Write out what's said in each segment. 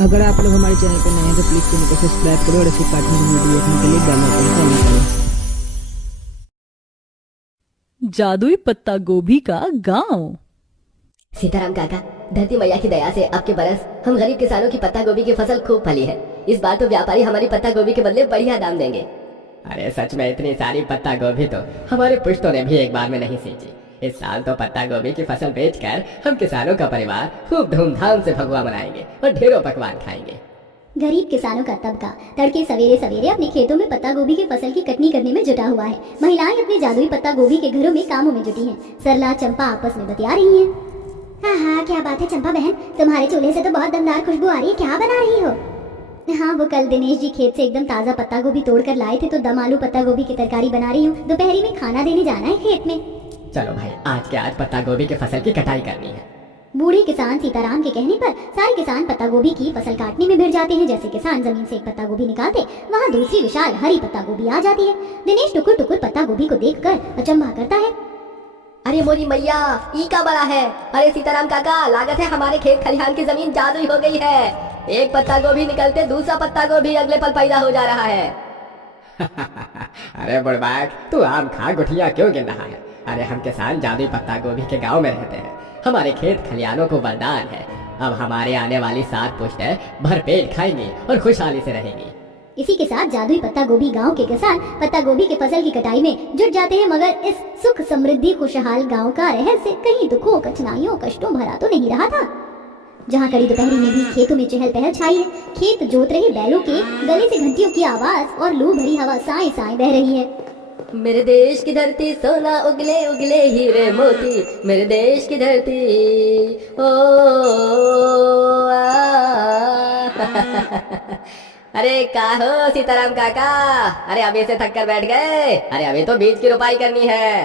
अगर आप लोग हमारे चैनल पर नए हैं तो प्लीज चैनल को सब्सक्राइब करो और ऐसे कार्टून की वीडियो देखने के लिए बेल आइकन को ऑन करो। जादुई पत्ता गोभी का गांव। सीताराम काका, धरती मैया की दया से अब के बरस हम गरीब किसानों की पत्ता गोभी की फसल खूब फली है। इस बार तो व्यापारी हमारी पत्ता गोभी के बदले बढ़िया दाम देंगे। अरे सच में इतनी सारी पत्ता गोभी तो हमारे पुश्तों ने भी एक बार में नहीं सींची। इस साल तो पत्ता गोभी की फसल बेचकर हम किसानों का परिवार खूब धूमधाम से फगुआ मनाएंगे और ढेरों पकवान खाएंगे। गरीब किसानों का तबका तड़के सवेरे सवेरे अपने खेतों में पत्ता गोभी की फसल की कटनी करने में जुटा हुआ है। महिलाएं अपने जादुई पत्ता गोभी के घरों में कामों में जुटी हैं। सरला चंपा आपस में बतिया रही हैं। हाँ, क्या बात है चंपा बहन, तुम्हारे चूल्हे से तो बहुत दमदार खुशबू आ रही है, क्या बना रही हो? हाँ, वो कल दिनेश जी खेत से एकदम ताज़ा पत्ता गोभी तोड़ कर लाए थे तो दम आलू पत्ता गोभी की तरकारी बना रही हूँ। दोपहरी में खाना देने जाना है खेत में। चलो भाई, आज के आज पत्ता गोभी की फसल की कटाई करनी है। बूढ़े किसान सीताराम के कहने पर सारे किसान पत्ता गोभी की फसल काटने में भिड़ जाते हैं। जैसे किसान जमीन से एक पत्ता गोभी निकालते, वहाँ दूसरी विशाल हरी पत्ता गोभी आ जाती है। दिनेश टुकुर टुकुर पत्ता गोभी को देखकर अचंभा करता है। अरे मोरी मैया, ई का बड़ा है। अरे सीताराम काका, लागत है हमारे खेत खलिहान की जमीन जादुई हो गई है। एक पत्ता गोभी निकलते दूसरा पत्ता गोभी अगले पल पैदा हो जा रहा है। अरे बुढ़बाक, तू आम खा गुठिया क्यों गिन रहा है? अरे हम किसान जादुई पत्ता गोभी के गांव में रहते हैं। हमारे खेत खलिहानों को वरदान है। अब हमारे आने वाली 7 पुश्तें भरपेट खाएंगी और खुशहाली से रहेंगी। इसी के साथ जादुई पत्ता गोभी गांव के किसान पत्ता गोभी के फसल की कटाई में जुट जाते हैं। मगर इस सुख समृद्धि खुशहाल गांव का रहस्य कहीं दुखों कठिनाइयों कष्टों भरा तो नहीं रहा था। जहां कड़ी दोपहरी में भी खेतों में चहल पहल छाई है। खेत जोत रहे बैलों के गले से घंटियों की आवाज और लू भरी हवा साए साए बह रही है। मेरे देश की धरती सोना उगले उगले हीरे मोती, मेरे देश की धरती ओ अरे का हो सीताराम काका, अरे अभी से थक कर बैठ गए? अरे अभी तो बीज की रोपाई करनी है।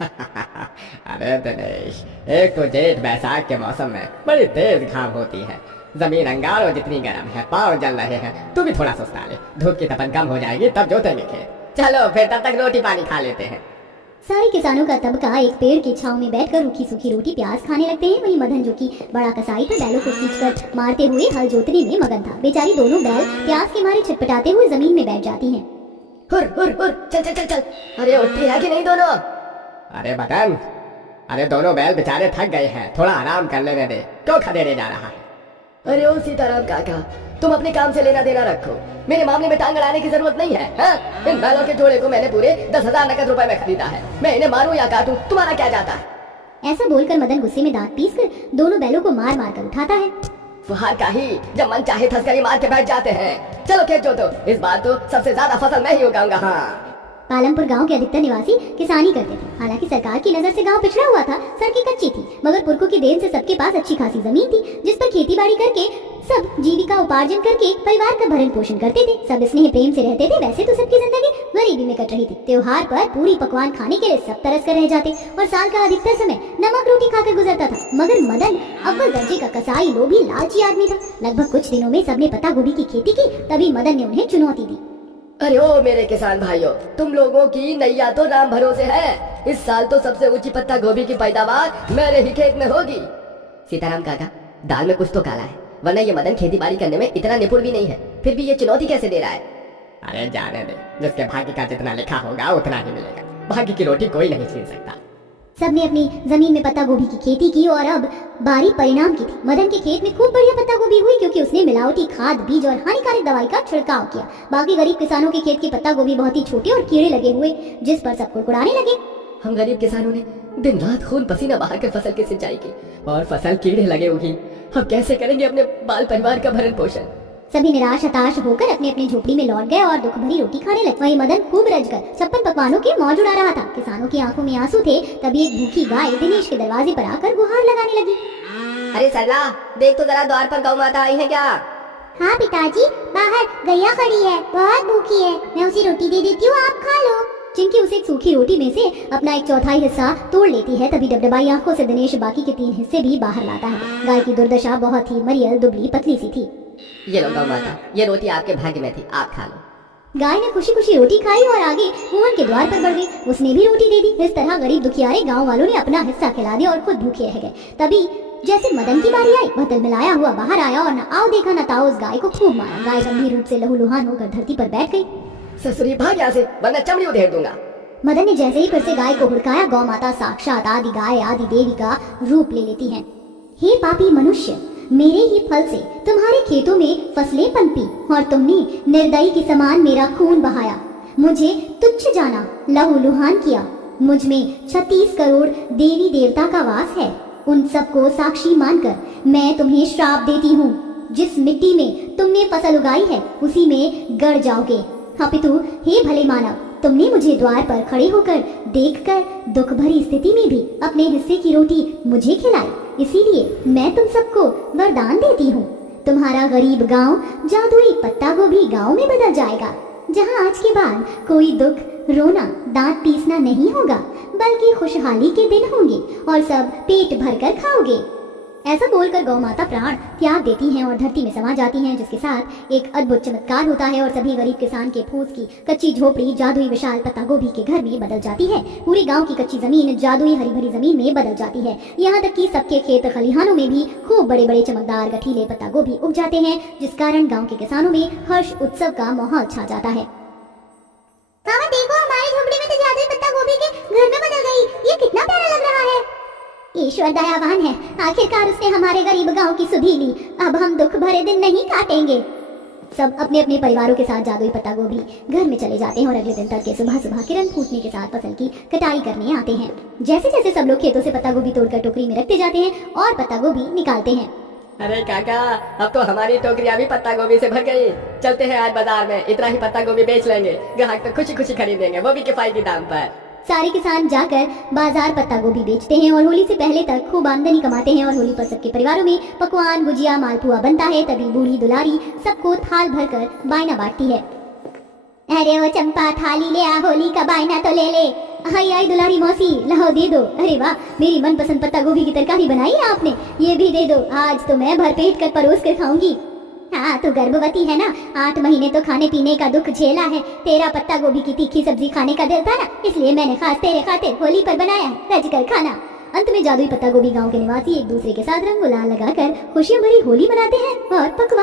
अरे दिनेश, एक तो जेठ बैसाख के मौसम में बड़ी तेज घाम होती है। जमीन अंगारों जितनी गर्म है, पाँव जल रहे हैं। तू भी थोड़ा सुस्ता ले, धूप की तपन कम हो जाएगी तब जोतेंगे खेत। चलो फिर तब तक रोटी पानी खा लेते हैं। सारे किसानों का तबका एक पेड़ की छांव में बैठकर रूखी सूखी रोटी प्याज खाने लगते हैं। वहीं मदन, जो कि बड़ा कसाई था, बैलों को खींचकर मारते हुए हल जोतने में मगन था। बेचारी दोनों बैल प्याज के मारे छटपटाते हुए जमीन में बैठ जाती हैं। हुर हुर हुर, चल चल चल चल। अरे उठती है कि नहीं दोनों? अरे मदन, अरे दोनों बैल बेचारे थक गए हैं, थोड़ा आराम कर लेने दे। क्यों खदेड़े जा रहा है? अरे ओ सीताराम काका, तुम अपने काम से लेना देना रखो। मेरे मामले में टांग अड़ाने की जरूरत नहीं है। हाँ? इन बैलों के जोड़े को मैंने पूरे 10,000 नकद रुपए में खरीदा है। मैं इन्हें मारूं या काटूं, तुम्हारा क्या जाता है? ऐसा बोलकर मदन गुस्से में दांत पीसकर दोनों बैलों को मार मार कर उठाता है। फुहार का ही, जब मन चाहे थसकरी मार के बैठ जाते हैं। चलो खेत जोतो, इस बार तो सबसे ज्यादा फसल मैं ही उगाऊंगा। हाँ। पालमपुर गांव के अधिकतर निवासी किसानी करते थे। हालांकि सरकार की नजर से गांव पिछड़ा हुआ था, सड़कें कच्ची थी, मगर पुरखों की देन से सबके पास अच्छी खासी जमीन थी जिस पर खेती बाड़ी करके सब जीविका उपार्जन करके परिवार का भरण पोषण करते थे। सब स्नेह प्रेम से रहते थे। वैसे तो सबकी जिंदगी गरीबी में कट रही थी। त्योहार पर पूरी पकवान खाने के लिए सब तरस कर रह जाते और साल का अधिकतर समय नमक रोटी खाकर गुजरता था। मगर मदन अव्वल दर्जे का कसाई, लोभी, लालची आदमी था। लगभग कुछ दिनों में सबने पत्ता गोभी की खेती की, तभी मदन ने उन्हें चुनौती दी। अरे ओ मेरे किसान भाइयों, तुम लोगों की नैया तो राम भरोसे है। इस साल तो सबसे ऊंची पत्ता गोभी की पैदावार मेरे ही खेत में होगी। सीताराम काका, दाल में कुछ तो काला है, वरना ये मदन खेती बाड़ी करने में इतना निपुण भी नहीं है। फिर भी ये चुनौती कैसे दे रहा है? अरे जाने दे, जिसके भाग्य का जितना लिखा होगा उतना ही मिलेगा। भाग्य की रोटी कोई नहीं छीन सकता। सबने अपनी जमीन में पत्ता गोभी की खेती की और अब बारी परिणाम की थी। मदन के खेत में खूब बढ़िया पत्ता गोभी हुई क्योंकि उसने मिलावटी खाद, बीज और हानिकारक दवाई का छिड़काव किया। बाकी गरीब किसानों के खेत की पत्ता गोभी बहुत ही छोटे और कीड़े लगे हुए, जिस पर सब कुड़कुड़ाने लगे। हम गरीब किसानों ने दिन रात खून पसीना बहाकर फसल की सिंचाई की और फसल कीड़े लगे उगी। हम कैसे करेंगे अपने बाल परिवार का भरण पोषण? सभी निराश हताश होकर अपने अपने झोपड़ी में लौट गए और दुख भरी रोटी खाने लगे। वहीं मदन खूब रजकर 56 पकवानों के मौज उड़ा रहा था। किसानों की आंखों में आंसू थे। तभी एक भूखी गाय दिनेश के दरवाजे पर आकर गुहार लगाने लगी। अरे सरला, देख तो जरा, द्वार पर गौ माता आई है क्या? हाँ पिताजी, बाहर गैया खड़ी है, बहुत भूखी है। मैं उसे रोटी दे देती हूँ, आप खा लो। चिंकी उसे एक सूखी रोटी में से अपना 1/4 हिस्सा तोड़ लेती है। तभी डबडबाई आंखों से दिनेश बाकी के 3 हिस्से भी बाहर लाता है। गाय की दुर्दशा बहुत ही मरियल, दुबली, पतली सी थी। ये लो गौ माता, ये रोटी आपके भाग्य में थी, आप खा लो। गाय ने खुशी खुशी रोटी खाई और आगे मोहन के द्वार पर बढ़ गई। उसने भी रोटी दे दी। इस तरह गरीब दुखियारे गांव वालों ने अपना हिस्सा खिला दिया और खुद भूखे रह गए। तभी जैसे मदन की बारी आई, वह तिलमिलाया हुआ बाहर आया और न आओ देखा न ताओ उस गाय को खूब मारा। गाय गंभीर रूप से लहूलुहान होकर धरती पर बैठ गई। ससुरी भाग यहाँ से, वरना चमड़ी उधेड़ दूंगा। मदन ने जैसे ही फिर से गाय को हुड़काया, गौ माता साक्षात आदि गाय आदि देवी का रूप ले लेती हैं। हे पापी मनुष्य, मेरे ही फल से तुम्हारे खेतों में फसलें पनपी और तुमने निर्दयी के समान मेरा खून बहाया, मुझे तुच्छ जाना, लहूलुहान किया। मुझ में 36 करोड़ देवी देवता का वास है। उन सबको साक्षी मानकर मैं तुम्हें श्राप देती हूँ। जिस मिट्टी में तुमने फसल उगाई है उसी में गड़ जाओगे। अपितु हे भले मानव, तुमने मुझे द्वार पर खड़े होकर देखकर दुख भरी स्थिति में भी अपने हिस्से की रोटी मुझे खिलाई, इसीलिए मैं तुम सबको वरदान देती हूँ। तुम्हारा गरीब गांव जादुई पत्ता गोभी गांव में बदल जाएगा, जहाँ आज के बाद कोई दुख, रोना, दांत पीसना नहीं होगा, बल्कि खुशहाली के दिन होंगे और सब पेट भरकर खाओगे। ऐसा बोलकर गौ माता प्राण त्याग देती हैं और धरती में समा जाती हैं, जिसके साथ एक अद्भुत चमत्कार होता है और सभी गरीब किसान के फूस की कच्ची झोपड़ी जादुई विशाल पत्ता गोभी के घर में बदल जाती है। पूरी गांव की कच्ची जमीन जादुई हरी भरी जमीन में बदल जाती है। यहाँ तक कि सबके खेत खलिहानों में भी खूब बड़े बड़े चमकदार गठीले पत्ता गोभी उग जाते हैं, जिस कारण गाँव के किसानों में हर्ष उत्सव का माहौल छा जाता है। मामा देखो, हमारी झोपड़ी में तो जादुई पत्ता गोभी के घर में बदल गई। ये कितना प्यारा लग रहा है। ईश्वर दयावान है, आखिरकार उसने हमारे गरीब गांव की सुधि ली। अब हम दुख भरे दिन नहीं काटेंगे। सब अपने अपने परिवारों के साथ जादुई पत्ता गोभी घर में चले जाते हैं और अगले दिन तड़के सुबह सुबह किरण फूटने के साथ फसल की कटाई करने आते हैं। जैसे जैसे सब लोग खेतों से पत्ता गोभी तोड़कर टोकरी में रखते जाते हैं और पत्ता गोभी निकालते हैं। अरे काका, अब तो हमारी टोकरियां भी पत्ता गोभी से भर गई। चलते हैं आज बाजार में, इतना ही पत्ता गोभी बेच लेंगे। ग्राहक तो खुशी खुशी खरीदेंगे, वो भी किफायती दाम पर। सारे किसान जाकर बाजार पत्ता गोभी बेचते हैं और होली से पहले तक खूब आमदनी कमाते हैं और होली पर सबके परिवारों में पकवान, गुजिया, मालपुआ बनता है। तभी बूढ़ी दुलारी सबको थाल भरकर बायना बांटती है। अरे वो चंपा, थाली ले आ, होली का बायना तो ले ले। आई आई दुलारी मौसी, लाओ दे दो। अरे वाह, मेरी मनपसंद पत्ता गोभी की तरकारी बनाई है आपने, ये भी दे दो। आज तो मैं भरपेट कर परोस कर खाऊंगी। हाँ, तू गर्भवती है ना, 8 महीने तो खाने पीने का दुख झेला है। तेरा पत्ता गोभी की तीखी सब्जी खाने का दिल था ना, इसलिए मैंने खास तेरे खातिर होली पर बनाया है, रज कर खाना। अंत में जादुई पत्ता गोभी गांव के निवासी एक दूसरे के साथ रंग गुलाल लगाकर खुशियां भरी होली मनाते हैं और पकवान